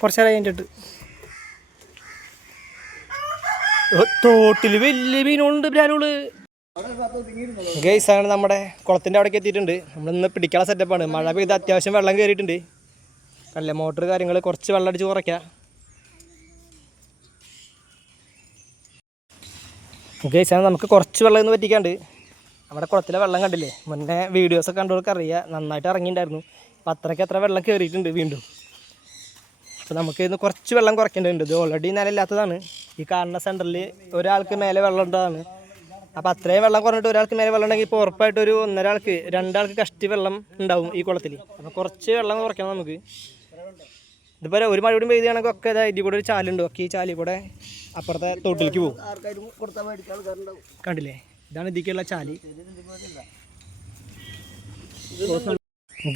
കുറച്ച് നേരം കഴിഞ്ഞിട്ട് തോട്ടിൽ വലിയ മീനുണ്ട് ബ്രാനുകള്. ഗൈസാണ് നമ്മുടെ കുളത്തിൻ്റെ അവിടേക്ക് എത്തിയിട്ടുണ്ട്. നമ്മളിന്ന് പിടിക്കാനുള്ള സെറ്റപ്പാണ്. മഴ പെയ്ത് അത്യാവശ്യം വെള്ളം കയറിയിട്ടുണ്ട്. കണ്ടില്ലേ മോട്ടർ കാര്യങ്ങൾ, കുറച്ച് വെള്ളം അടിച്ച് കുറയ്ക്കാം. ഗൈസാണ് നമുക്ക് കുറച്ച് വെള്ളം ഇന്ന് പറ്റിക്കാണ്ട്. നമ്മുടെ കുളത്തിലെ വെള്ളം കണ്ടില്ലേ, മുന്നേ വീഡിയോസൊക്കെ കണ്ടവർക്ക് അറിയാം, നന്നായിട്ട് ഇറങ്ങിയിട്ടുണ്ടായിരുന്നു. അപ്പം അത്രയ്ക്ക് വെള്ളം കയറിയിട്ടുണ്ട് വീണ്ടും. അപ്പോൾ നമുക്ക് ഇന്ന് കുറച്ച് വെള്ളം കുറയ്ക്കേണ്ടതുണ്ട്. ഇത് ഓൾറെഡി നിലയില്ലാത്തതാണ്. ഈ കാണുന്ന സെൻറ്ററിൽ ഒരാൾക്ക് മേലെ വെള്ളം ഉണ്ടതാണ്. അപ്പോൾ അത്രയും വെള്ളം കുറഞ്ഞിട്ട് ഒരാൾക്ക് മേലെ വെള്ളം ഉണ്ടെങ്കിൽ ഇപ്പോൾ ഉറപ്പായിട്ട് ഒരു 1.5 ആൾക്ക് 2 ആൾക്ക് കഷ്ടി വെള്ളം ഉണ്ടാവും ഈ കുളത്തിൽ. അപ്പോൾ കുറച്ച് വെള്ളം കുറയ്ക്കണം നമുക്ക്. ഇതിപ്പോൾ ഒരു മഴ കൂടി പെയ്യുകയാണെങ്കിൽ ഒക്കെ ഇതിൽ കൂടെ ഒരു ചാലുണ്ട്. ഒക്കെ ഈ ചാലിൽ കൂടെ അപ്പുറത്തെ തോട്ടിലേക്ക് പോകും. കണ്ടില്ലേ, ഇതാണ് ഇതിലേക്കുള്ള ചാലി.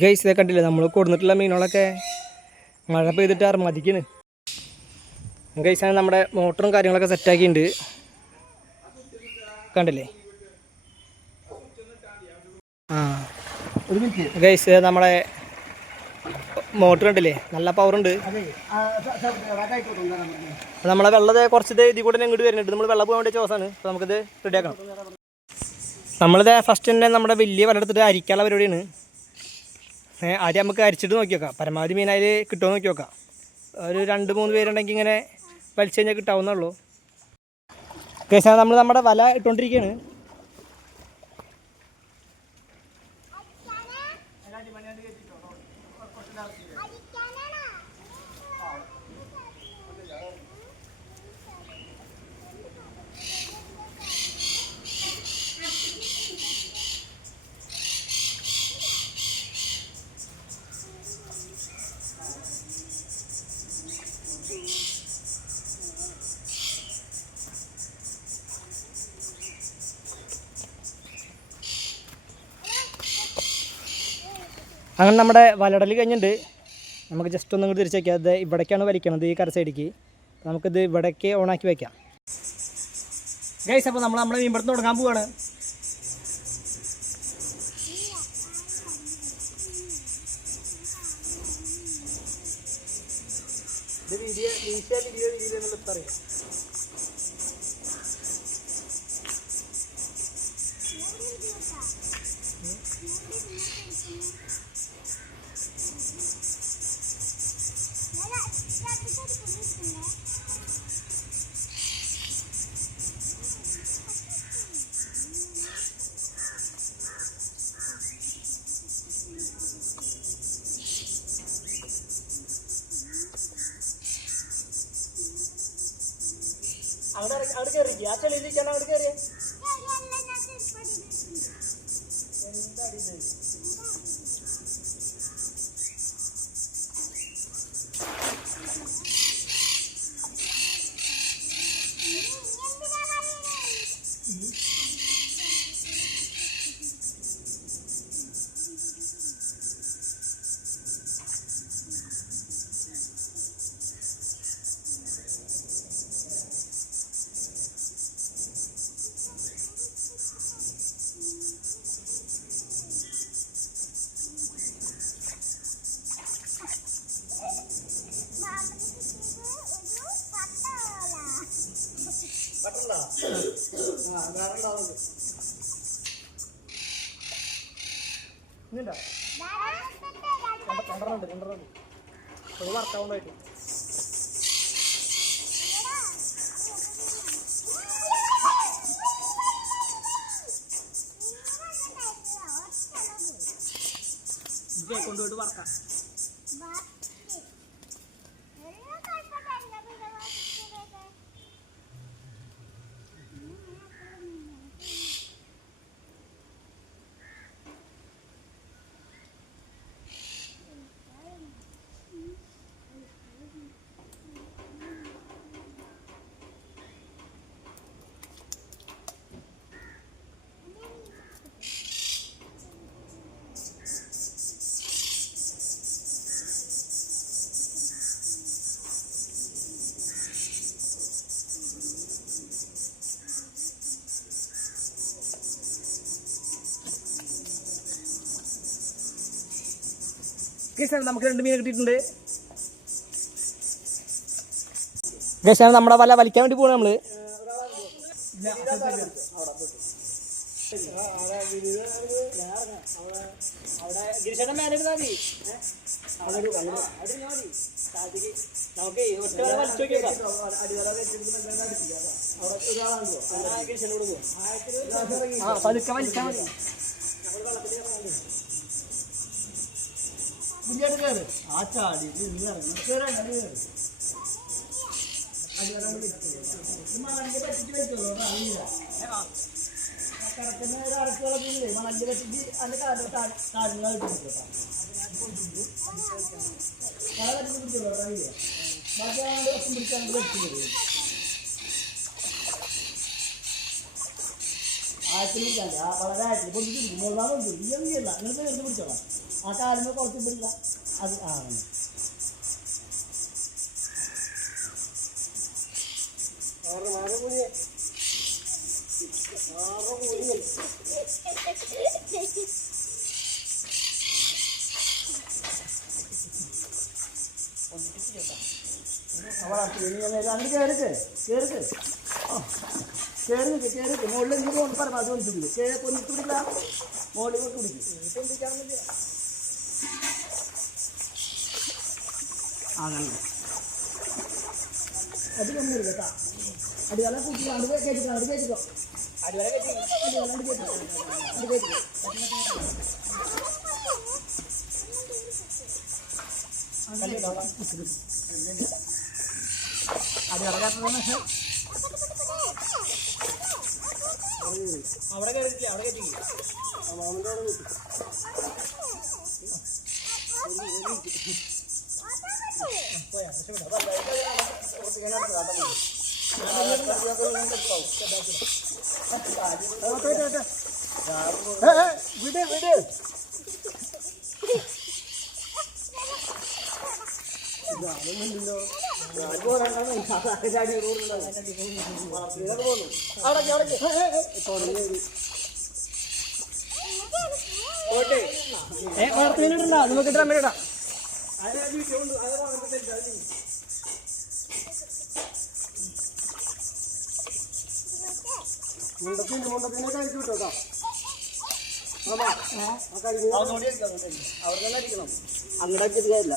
ഗൈസ് ഇതൊക്കെ കണ്ടില്ലേ, നമ്മൾ കൊടുന്നിട്ടുള്ള മീനുകളൊക്കെ മഴ പെയ്തിട്ട് മതിക്കണ്. ഗൈസാണ് നമ്മുടെ മോട്ടറും കാര്യങ്ങളൊക്കെ സെറ്റാക്കിയിട്ടുണ്ട്. കണ്ടില്ലേ ഗൈസ്, നമ്മളെ മോട്ടർ കണ്ടില്ലേ, നല്ല പവറുണ്ട്. നമ്മളെ വെള്ളത്തെ കുറച്ച് ഇതിൽ കൂടെ ഇങ്ങോട്ട് വരുന്നുണ്ട്. നമ്മൾ വെള്ളം പോകാൻ വേണ്ടി ചോസാണ്. അപ്പോൾ നമുക്കിത് റെഡിയാക്കണം. നമ്മളിത് ഫസ്റ്റ് തന്നെ നമ്മുടെ വലിയ വല എടുത്തിട്ട് അരിക്കാനുള്ള പരിപാടിയാണ്. ആദ്യം നമുക്ക് അരിച്ചിട്ട് നോക്കി നോക്കാം, പരമാവധി മീൻ അതിൽ കിട്ടുമോ നോക്കി നോക്കാം. ഒരു 2-3 പേരുണ്ടെങ്കിൽ ഇങ്ങനെ വലിച്ചു കഴിഞ്ഞാൽ കിട്ടാവുന്നുള്ളൂ. കേസാ നമ്മൾ നമ്മുടെ വല ഇട്ടുകൊണ്ടിരിക്കുകയാണ്. അങ്ങനെ നമ്മുടെ വലടൽ കഴിഞ്ഞിട്ടുണ്ട്. നമുക്ക് ജസ്റ്റ് ഒന്നും കൂടി തിരിച്ച് വയ്ക്കാം. അത് ഇവിടേക്കാണ് വലിക്കണത്, ഈ കര സൈഡിലേക്ക്. നമുക്കിത് ഇവിടേക്ക് ഓണാക്കി വയ്ക്കാം. ഗൈസ്, അപ്പോൾ നമ്മൾ നമ്മുടെ മീൻപിടുത്തം തുടങ്ങാൻ പോവുകയാണ്. വീഡിയോ പറയാം. അവിടെ കയറി ആ ചെളിയിലേക്കാണ് അവിടെ കയറിയ വർത്താവുണ്ടായിട്ട് കൊണ്ടുപോയിട്ട് വറക്കാം. നമുക്ക് 2 മീൻ കിട്ടിയിട്ടുണ്ട്. ഗൈസ് നമ്മുടെ വല വലിക്കാൻ വേണ്ടി പോകണം നമ്മള്. പതുക്കെ വലിച്ചാൽ മതി. ആ ചാടി വളരെ ആയിട്ട് പിടിച്ചോളാം. ആ കാലിന് കുറച്ച് പിടില്ല. അത് മുകളിൽ പരമാവധി വലിച്ചു പിടിക്കില്ല. മുകളിൽ പിടിക്കും. അങ്ങനെ അടിയൊന്നും ഇല്ല കേട്ടോ. അടിവല കുട്ടി അവിടെ കേട്ടിട്ടോ. അവിടെ കേട്ടിട്ടോ. അടിവല കേട്ടി. അടിവല കേട്ടോ. അത് കേട്ടി. അവിടെ കയറിയിട്ടില്ല. അവിടെ കേട്ടി. വിട് വിട്. വളർത്തുമീനിട്ടുണ്ടോ? നമുക്ക് ഡ്രമ്മിലിടാം. മുണ്ടത്തിനെ കഴിച്ചു കേട്ടോ. അവിടെ തന്നെ അടിക്കണം. അങ്ങോട്ട് അടിച്ചിട്ട് കാര്യമില്ല.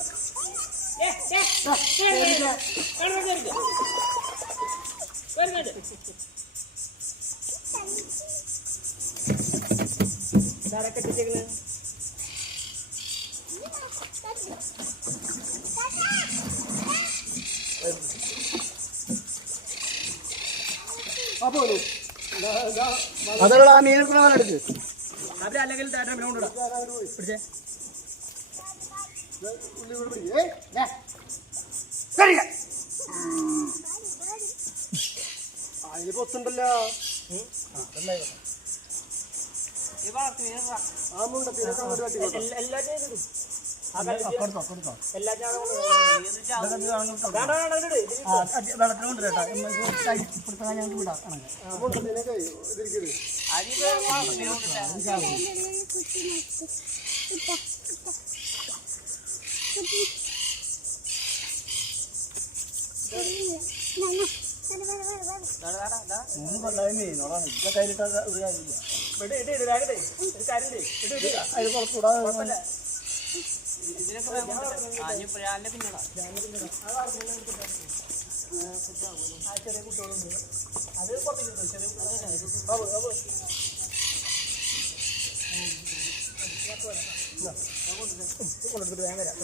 അതോടെ ആ മീൻ എടുക്കുന്ന പോലെ എടുക്ക്. അവരെ അല്ലെങ്കിൽ പിടിച്ചേ. അതിന് പൊത്തുണ്ടല്ലോ. വെള്ളത്തിലുണ്ട് കേട്ടോ. ഇപ്പോഴത്തെ ഞങ്ങൾക്ക് വിടാം. മീനോടാണ് ഇപ്പൊ കയ്യിലിട്ട ഒരു കാര്യമില്ല. അതിൽ കുറച്ചുകൂടാ. ചെറിയ കുട്ടികളുണ്ട്. അത് കുറച്ചിട്ടുണ്ട്. ചെറിയ കൊണ്ടിട്ട് വേഗം വരാം.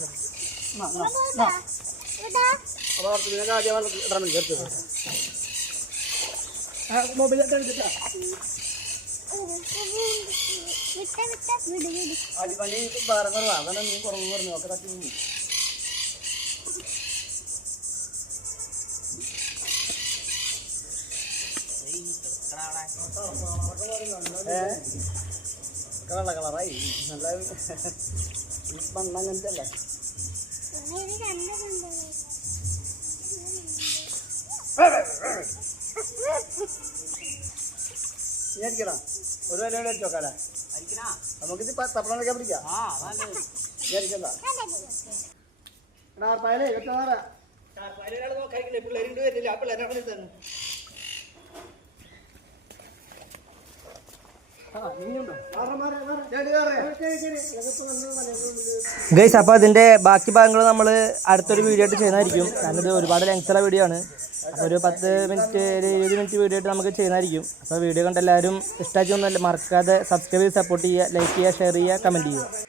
വളർത്തുന്നതിനൊക്കെ ആദ്യം ഡ്രമ്മിൽ ചേർത്ത് മൊബൈലൊക്കെ എടുത്തിട്ടാ. അടിപൊളി വേറെ കുറവാ. അതാണ് നീ കുറവ് പറഞ്ഞു. ഒക്കെ തട്ടി നീ വെള്ള കളറായി. നല്ല മണ്ണങ്ങനത്തെ അല്ലേ. നീ അടിക്കടാ. ഒരു വില അടിച്ചോക്കാലേ. നമുക്കിത് തപ്പണ പിടിക്കാം. ഗൈസ്, അപ്പോൾ അതിൻ്റെ ബാക്കി ഭാഗങ്ങൾ നമ്മൾ അടുത്തൊരു വീഡിയോ ആയിട്ട് ചെയ്യുന്നതായിരിക്കും. കാരണം ഇത് ഒരുപാട് ലെങ്ത്തുള്ള വീഡിയോ ആണ്. അപ്പോൾ ഒരു 10 മിനിറ്റ്, ഒരു 20 മിനിറ്റ് വീഡിയോ ആയിട്ട് നമുക്ക് ചെയ്യുന്നതായിരിക്കും. അപ്പോൾ വീഡിയോ കണ്ട് എല്ലാവരും ഇഷ്ടമാക്കി ഒന്നല്ല മറക്കാതെ സബ്സ്ക്രൈബ് ചെയ്ത് സപ്പോർട്ട് ചെയ്യുക, ലൈക്ക് ചെയ്യുക, ഷെയർ ചെയ്യുക, കമൻറ്റ് ചെയ്യുക.